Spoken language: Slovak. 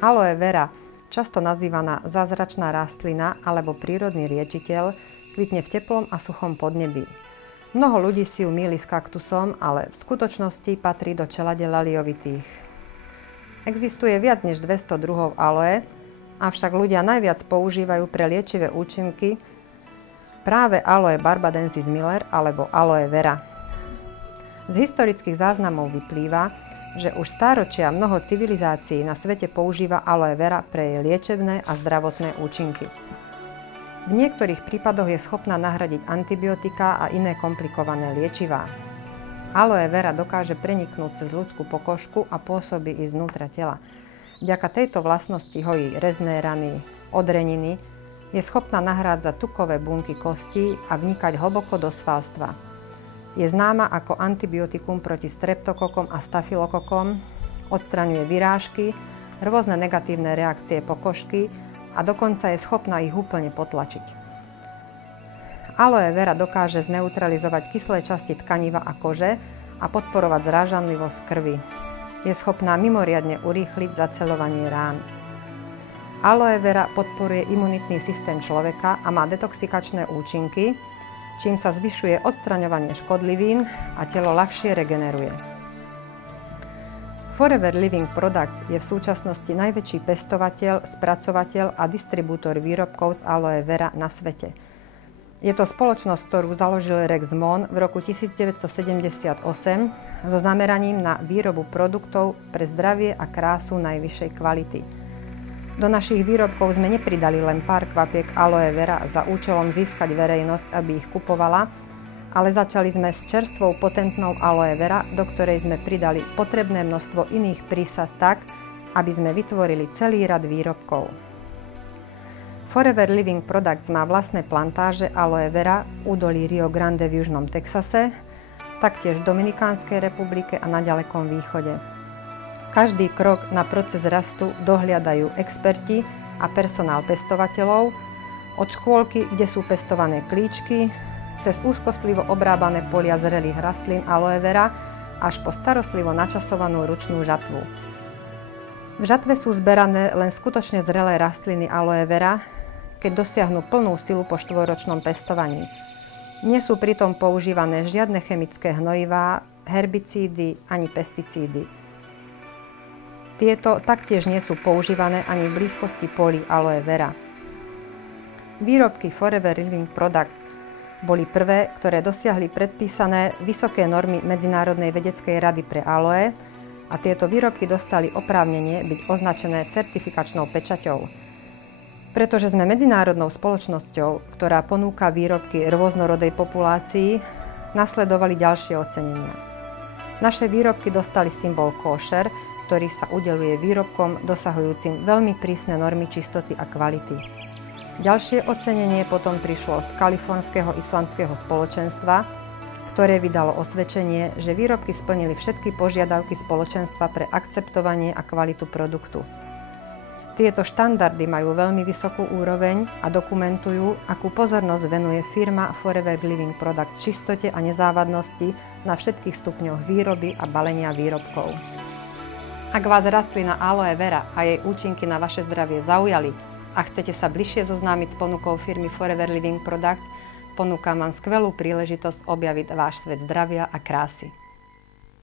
Aloe vera, často nazývaná zázračná rastlina alebo prírodný liečiteľ, kvitne v teplom a suchom podnebí. Mnoho ľudí si ju mýli s kaktusom, ale v skutočnosti patrí do čelade laliovitých. Existuje viac než 200 druhov aloe, avšak ľudia najviac používajú pre liečivé účinky práve Aloe barbadensis Miller alebo Aloe vera. Z historických záznamov vyplýva, že už stáročia mnoho civilizácií na svete používa aloe vera pre jej liečebné a zdravotné účinky. V niektorých prípadoch je schopná nahradiť antibiotika a iné komplikované liečivá. Aloe vera dokáže preniknúť cez ľudskú pokožku a pôsobí i znútra tela. Vďaka tejto vlastnosti hojí rezné rany, odreniny, je schopná nahrádzať tukové bunky kostí a vnikať hlboko do svalstva. Je známa ako antibiotikum proti streptokokom a stafilokokom, odstraňuje vyrážky, rôzne negatívne reakcie pokožky a dokonca je schopná ich úplne potlačiť. Aloe vera dokáže zneutralizovať kyslé časti tkaniva a kože a podporovať zrážanlivosť krvi. Je schopná mimoriadne urýchliť zaceľovanie rán. Aloe vera podporuje imunitný systém človeka a má detoxikačné účinky, čím sa zvyšuje odstraňovanie škodlivín a telo ľahšie regeneruje. Forever Living Products je v súčasnosti najväčší pestovateľ, spracovateľ a distribútor výrobkov z aloe vera na svete. Je to spoločnosť, ktorú založil Rex Mon v roku 1978 so zameraním na výrobu produktov pre zdravie a krásu najvyššej kvality. Do našich výrobkov sme nepridali len pár kvapiek aloe vera za účelom získať verejnosť, aby ich kupovala, ale začali sme s čerstvou potentnou aloe vera, do ktorej sme pridali potrebné množstvo iných prísad tak, aby sme vytvorili celý rad výrobkov. Forever Living Products má vlastné plantáže aloe vera v údolí Rio Grande v južnom Texase, taktiež v Dominikánskej republike a na ďalekom východe. Každý krok na proces rastu dohliadajú experti a personál pestovateľov, od škôlky, kde sú pestované klíčky, cez úzkostlivo obrábané polia zrelých rastlín aloe vera, až po starostlivo načasovanú ručnú žatvu. V žatve sú zberané len skutočne zrelé rastliny aloe vera, keď dosiahnu plnú silu po štvoročnom pestovaní. Nie sú pritom používané žiadne chemické hnojivá, herbicídy ani pesticídy. Tieto taktiež nie sú používané ani v blízkosti polí aloe vera. Výrobky Forever Living Products boli prvé, ktoré dosiahli predpísané vysoké normy Medzinárodnej vedeckej rady pre aloe a tieto výrobky dostali oprávnenie byť označené certifikačnou pečaťou. Pretože sme medzinárodnou spoločnosťou, ktorá ponúka výrobky rôznorodej populácii, nasledovali ďalšie ocenenia. Naše výrobky dostali symbol kosher, ktorý sa udeľuje výrobkom dosahujúcim veľmi prísne normy čistoty a kvality. Ďalšie ocenenie potom prišlo z Kalifornského islamského spoločenstva, ktoré vydalo osvedčenie, že výrobky splnili všetky požiadavky spoločenstva pre akceptovanie a kvalitu produktu. Tieto štandardy majú veľmi vysokú úroveň a dokumentujú, akú pozornosť venuje firma Forever Living Products čistote a nezávadnosti na všetkých stupňoch výroby a balenia výrobkov. Ak vás rastlina aloe vera a jej účinky na vaše zdravie zaujali a chcete sa bližšie zoznámiť s ponukou firmy Forever Living Products, ponúkam vám skvelú príležitosť objaviť váš svet zdravia a krásy.